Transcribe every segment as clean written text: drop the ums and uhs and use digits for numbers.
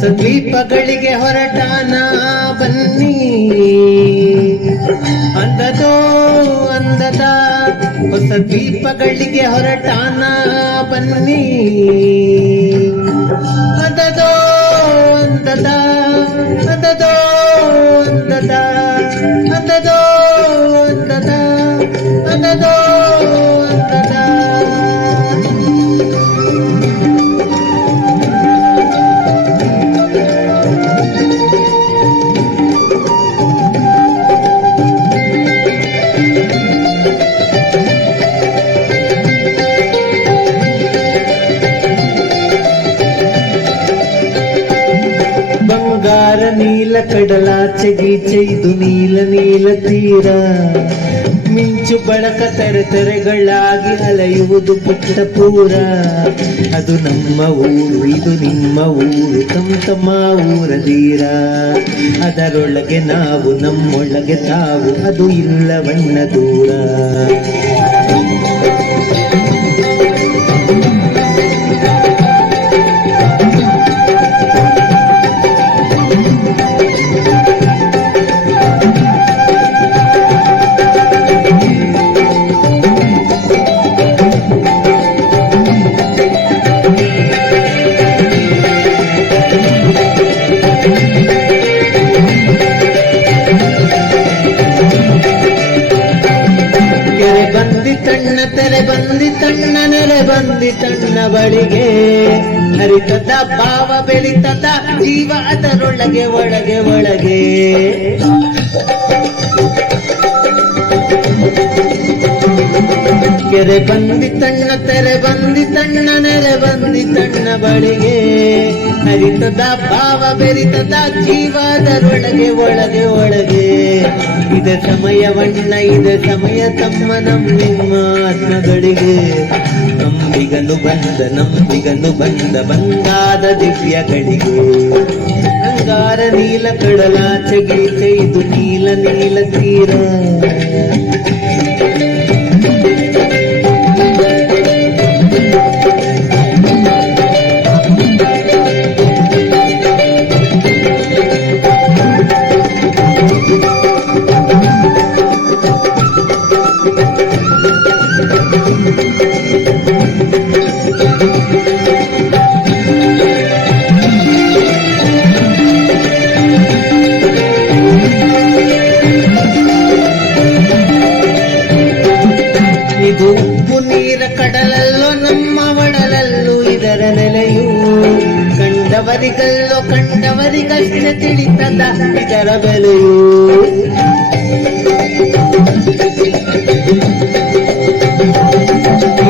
ಹೊಸ ದ್ವೀಪಗಳಿಗೆ ಹೊರಟಾನ ಬನ್ನಿ. ಅಂದದೋ ಅಂದದ ಹೊಸ ದ್ವೀಪಗಳಿಗೆ ಹೊರಟಾನ ಬನ್ನಿ. ಅಂದದೋ ಅಂದದ ಅಂದದೋ ಅಂದದ ಅಂದದೋ ಅಂದದ ಅಂದದೋ ಅಂದದ. ಬಂಗಾರ ನೀಲ ಕಡಲಾಚೆಗೀಚೆ ಇದು ನೀಲ ನೀಲ ತೀರ. ಮಿಂಚು ಬಳಕ ತೆರೆಗಳಾಗಿ ಅಲೆಯುವುದು ಪುಟ್ಟ ಪೂರ. ಅದು ನಮ್ಮ ಊರು ಇದು ನಿಮ್ಮ ಊರು ತಮ್ಮ ಊರದೀರ. ಅದರೊಳಗೆ ನಾವು ನಮ್ಮೊಳಗೆ ತಾವು ಅದು ಇಲ್ಲವಣ್ಣ ದೂರ. ಬಂದಿತಣ್ಣ ತೆರೆ ಬಂದಿತಣ್ಣ ನೆರೆ ಬಂದಿತಣ್ಣ ಬಳಿಗೆ. ಹರಿತದ ಭಾವ ಬೆಳಿತದ ಜೀವ ಅದರೊಳಗೆ ಒಳಗೆ ಒಳಗೆ. ಕೆರೆ ಬಂದಿತಣ್ಣ ತೆರೆ ಬಂದಿತಣ್ಣ ನೆರೆ ಬಂದಿತಣ್ಣ ಬಳಿಗೆ. ಹರಿತದ ಭಾವ ಬೆರಿತದ ಜೀವ ಅದರೊಳಗೆ ಒಳಗೆ ಒಳಗೆ. ಇದ ಸಮಯವಣ್ಣ ಇದ ಸಮಯ ತಮ್ಮ ನಮ್ಮ ಆತ್ಮಗಳಿಗೆ. ನಂಬಿಗನು ಬಂದ ಬಂದಾದ ದಿವ್ಯಗಳಿಗೆ. ಅಂಗಾರ ನೀಲ ಕಡಲಾಚೆಗೀಚೆ ಇದು ನೀಲ ನೀಲ ತೀರ. ಇದು ಉಪ್ಪು ನೀರ ಕಡಲಲ್ಲೋ ನಮ್ಮ ಒಡಲಲ್ಲೂ ಇದರ ನೆಲೆಯು. ಕಂಡವರಿಗಷ್ಟೇ ತಿಳಿತದ ಇದರ ಬೆಲೆಯು.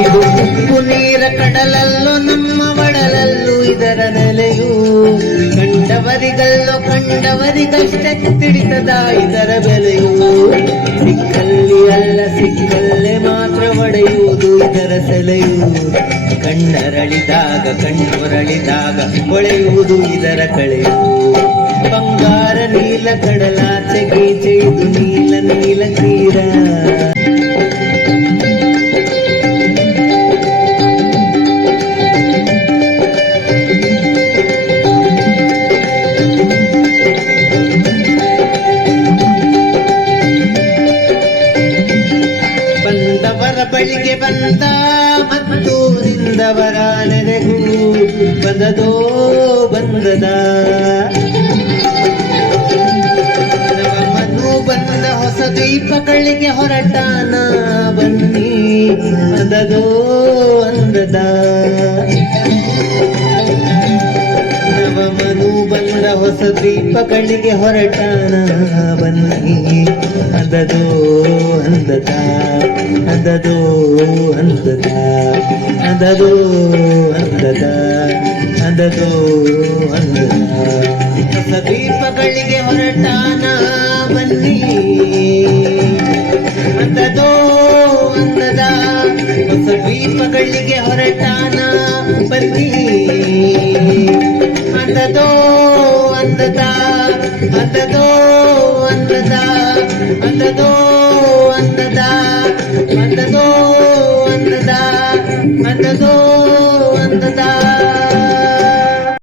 ಇದು ಉಪ್ಪು ನೀರ ಕಡಲಲ್ಲೋ ನಮ್ಮ ಒಡಲಲ್ಲೂ ಇದರ ನೆಲೆಯು. ಕಂಡವರಿಗಷ್ಟೇ ತಿಳಿತದ ಇದರ ಬೆಲೆಯು. ಸಿಕ್ಕಲ್ಲಿ ಅಲ್ಲ ಸಿಕ್ಕಲ್ಲೇ ಮಾತ್ರ ಒಡೆಯುವುದು ಇದರ ಸೆಲೆಯು. ಕಣ್ಣರಳಿದಾಗ ಹೊಳೆಯುವುದು ಇದರ ಕಳೆಯು. ಬಂಗಾರ ನೀಲ ಕಡಲಾಚೆಗೀಚೆ ಇದು ನೀಲ ನೀಲ ತೀರ. ಬಳಿಗೆ ಬಂದ ಮತ್ತು ನಿಂದವರ ನೆರೆಗೂ. ಬಂದದೋ ಬಂದದ ನವಮನು ಬಂದ ಹೊಸ ದ್ವೀಪಗಳಿಗೆ ಹೊರಟಾನ ಬನ್ನಿ. ಅಂದದೋ ಅಂದದ ನವಮನು ಬಂದ ಹೊಸ ದ್ವೀಪಗಳಿಗೆ ಹೊರಟಾನ ಬನ್ನಿ. ಅಂದದೋ ಅಂದದ ಅಂದದೋ ಅಂದದ ಅಂದದೋ ಅಂದದ ಅಂದದೋ ಅಂದದ. ಹೊಸ ದ್ವೀಪಗಳಿಗೆ ಹೊರಟಾನ ಬನ್ನಿ. ಅಂದದೋ ಅಂದದ ಹೊಸ ದ್ವೀಪಗಳಿಗೆ ಹೊರಟಾನ ಬನ್ನಿ. ಅಂದದೋ ಅಂದದ ಅಂದದೋ ಅಂದದ ಅಂದದೋ ಅಂದದ ಅಂದದೋ ಅಂದದ ಅಂದದೋ